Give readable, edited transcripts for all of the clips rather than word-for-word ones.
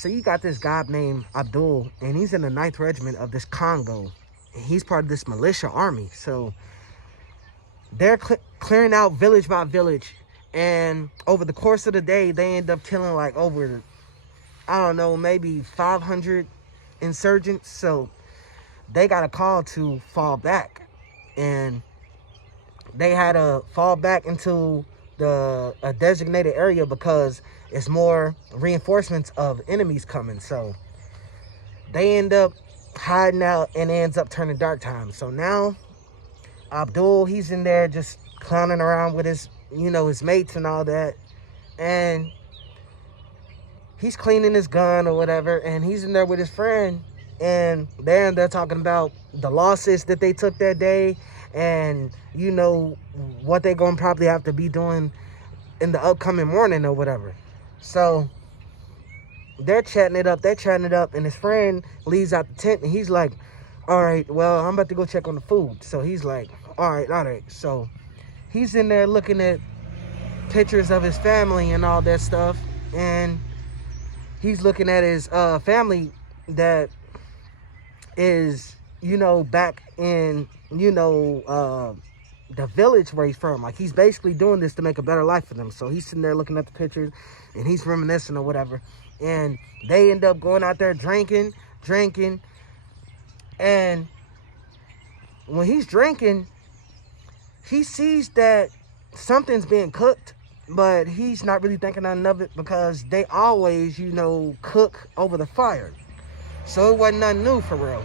So you got this guy named Abdul, and he's in the 9th Regiment of this Congo. And he's part of this militia army. So they're clearing out village by village. And over the course of the day, they end up killing like over, I don't know, maybe 500 insurgents. So they got a call to fall back. And they had to fall back into a designated area because it's more reinforcements of enemies coming. So they end up hiding out, and it ends up turning dark time. So now Abdul, he's in there just clowning around with his, his mates and all that. And he's cleaning his gun or whatever, and he's in there with his friend. And they're talking about the losses that they took that day, and what they're going to probably have to be doing in the upcoming morning or whatever. So they're chatting it up, and his friend leaves out the tent, and he's like, all right, well, I'm about to go check on the food. So he's like, all right. So he's in there looking at pictures of his family and all that stuff, and he's looking at his family that is, back in, the village where he's from. Like, he's basically doing this to make a better life for them. So he's sitting there looking at the pictures, and he's reminiscing or whatever. And they end up going out there drinking. And when he's drinking, he sees that something's being cooked, but he's not really thinking nothing of it because they always, cook over the fire. So it wasn't nothing new for real.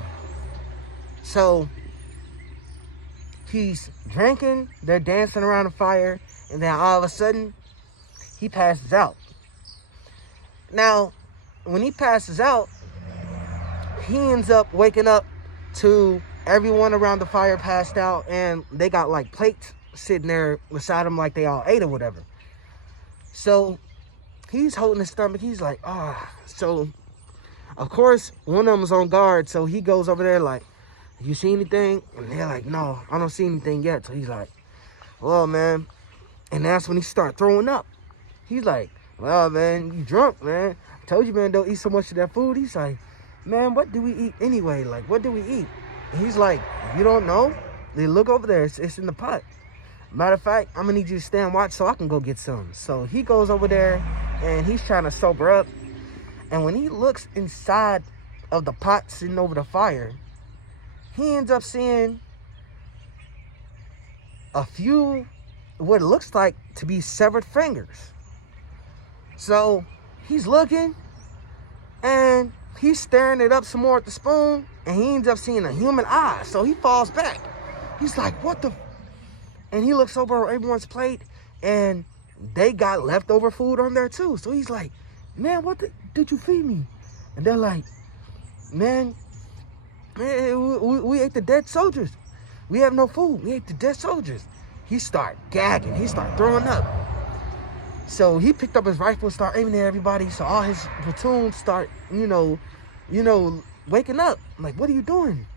So he's drinking, they're dancing around the fire, and then all of a sudden, he passes out. Now, when he passes out, he ends up waking up to everyone around the fire passed out, and they got like plates sitting there beside him like they all ate or whatever. So he's holding his stomach. He's like, So, of course, one of them was on guard, so he goes over there like, you see anything? And they're like, no, I don't see anything yet. So he's like, well, man. And that's when he started throwing up. He's like, well, man, you drunk, man. I told you, man, don't eat so much of that food. He's like, man, what do we eat anyway? Like, what do we eat? And he's like, you don't know? They look over there. It's in the pot. Matter of fact, I'm going to need you to stay and watch so I can go get some. So he goes over there, and he's trying to sober up. And when he looks inside of the pot sitting over the fire, he ends up seeing a few, what it looks like to be severed fingers. So he's looking, and he's staring it up some more at the spoon, and he ends up seeing a human eye. So he falls back. He's like, what the? And he looks over at everyone's plate, and they got leftover food on there too. So he's like, man, did you feed me? And they're like, man, we ate the dead soldiers. We have no food. We ate the dead soldiers. He started gagging. He started throwing up. So he picked up his rifle and started aiming at everybody. So all his platoon start, waking up. I'm like, what are you doing?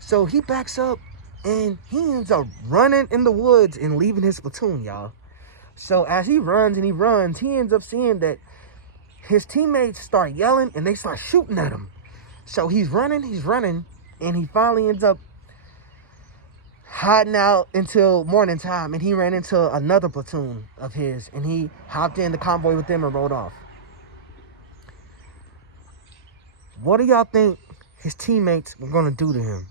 So he backs up, and he ends up running in the woods and leaving his platoon, y'all. So as he runs, he ends up seeing that his teammates start yelling, and they start shooting at him. So he's running, and he finally ends up hiding out until morning time, and he ran into another platoon of his, and he hopped in the convoy with them and rode off. What do y'all think his teammates were going to do to him?